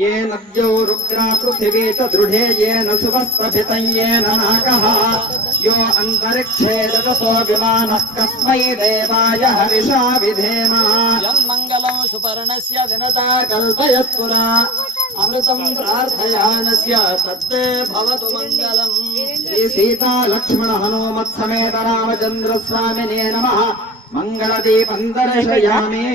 येन द्यौ रुद्रा पृथिवी च दृढे येन सुवस्तभितं येन नाकः यो अन्तरिक्षे ददतो विमानः कस्मै देवाय हविषा विधेम यन्मङ्गलं सुपर्णस्य विनता कल्पयत्पुरा अमृतं प्रार्थयानस्य तत्ते भवतु मङ्गलम्। श्री सीता लक्ष्मण हनुमत् समेत रामचन्द्र स्वामिने नमः। मंगलदीपं दर्शयामि।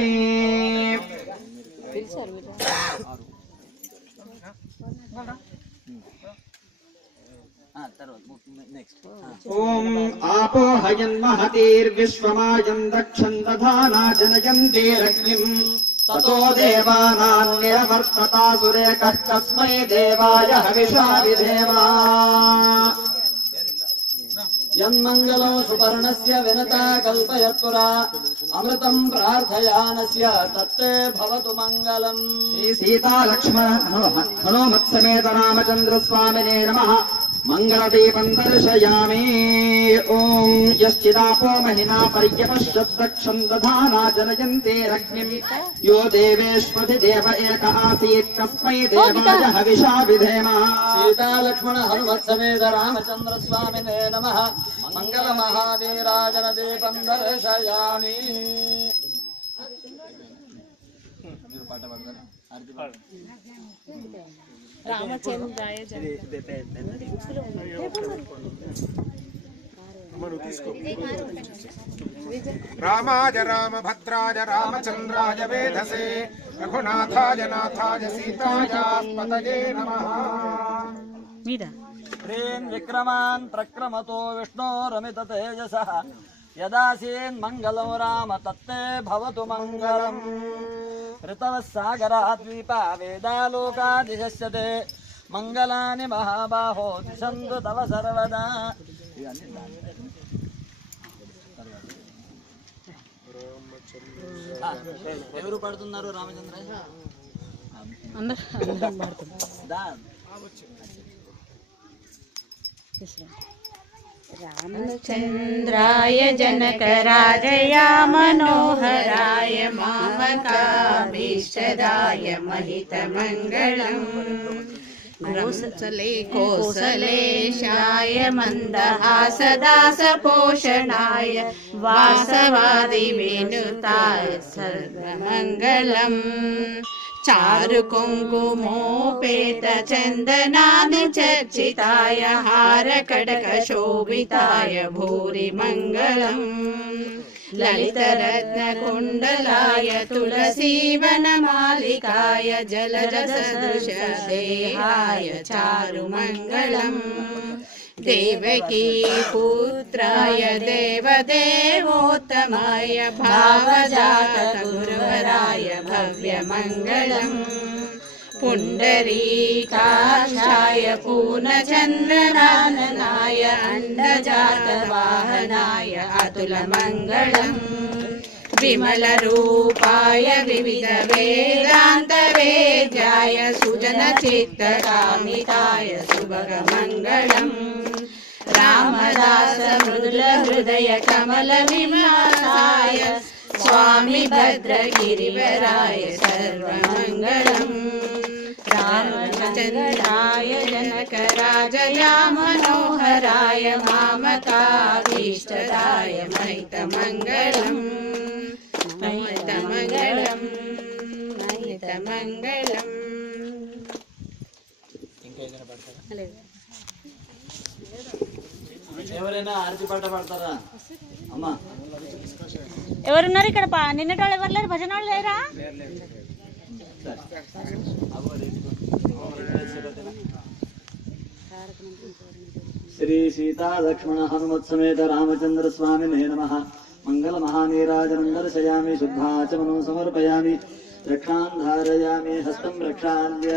ओम आपो हयन्महतीर्विश्वमायं दक्षं दधाना जनयन्तीरग्निं ततो देवानां निरवर्ततासुरेकः कस्मै देवाय हविषा विधेम। यन्मङ्गलं सुपर्णस्य विनता कल्पयत्पुरा अमृतं प्रार्थयानस्य तत्ते भवतु मङ्गलम्। श्री सीता लक्ष्मण हनुमत् समेत रामचन्द्र स्वामिने नमः। मंगलदीपं दर्शयामि। ओम यश्चिदापो महिना पर्यपश्यद्दक्षं दधाना जनयन्तीरग्निं यो देवेष्वधिदेव एक आसीत् कस्मै देवाय हविषा विधेम। सीता लक्ष्मण हनुमत् समेत रामचन्द्र स्वामिने नमः। मंगलमहावीराजनदीपं दर्शयामि। रामचंद्राय रामाय रामभद्राय रामचंद्राय वेधसे रघुनाथाय नाथाय सीतायास्पतये नमः। प्रेम विक्रमान् प्रक्रमतो विष्णोरमित तेजसः यदासीन् मंगलं राम तत्ते भवतु मंगलम्। ऋतवः सागराद्वीपा वेदालोकादिशस्यते मंगलानि महाबाहो दिशन्तु तव सर्वदा। ఎవరు పడుతున్నారు రామచంద్ర रामचंद्राय जनकराजया मनोहराय मामकाभीष्टदाय महितमङ्गलम्। कौसलेशाय मन्दहासदासपोषणाय वासवादिविनुताय सर्वमङ्गलम्। चारु कुङ्कुमोपेत चन्दनादिचर्चिताय हारकटकशोभिताय भूरि मङ्गलम्। ललितरत्नकुण्डलाय तुलसीवनमालिकाय जलजसदृशदेहाय चारुमङ्गलम्। देवकी पुत्राय देवदेवोत्तमाय भावजातगुरुवराय भव्यमङ्गलम्। पुण्डरीकाक्षाय पूर्णचन्द्रनाननाय अण्डजातवाहनाय अतुलमङ्गलम्। विमलरूपाय विविधवेदान्तवेद्याय सुजनचित्तकामिताय सुभगमङ्गलम्। रामदास मृदुलहृदय कमलविलासाय स्वामी भद्रगिरिवराय सर्वमङ्गलम्। रामचन्द्राय जनकराजया मनोहराय मामकाभीष्टदाय महितमङ्गलम्। महितमङ्गलम् महितमङ्गलम्। ఎవరైనా ఆరతి పాట పాడతారా అమ్మా? ఎవరున్నారు ఇక్కడ? నిన్నటి వాళ్ళు ఎవరు లేరు? భజన వాళ్ళు లేరా? श्री सीता लक्ष्मण हनुमत् समेत रामचंद्र स्वामिने नमः। मंगल महानीराजनं दर्शयामि। शुद्धाचमनं समर्पयामि। रक्षां धारयामि। हस्तं रक्षाल्य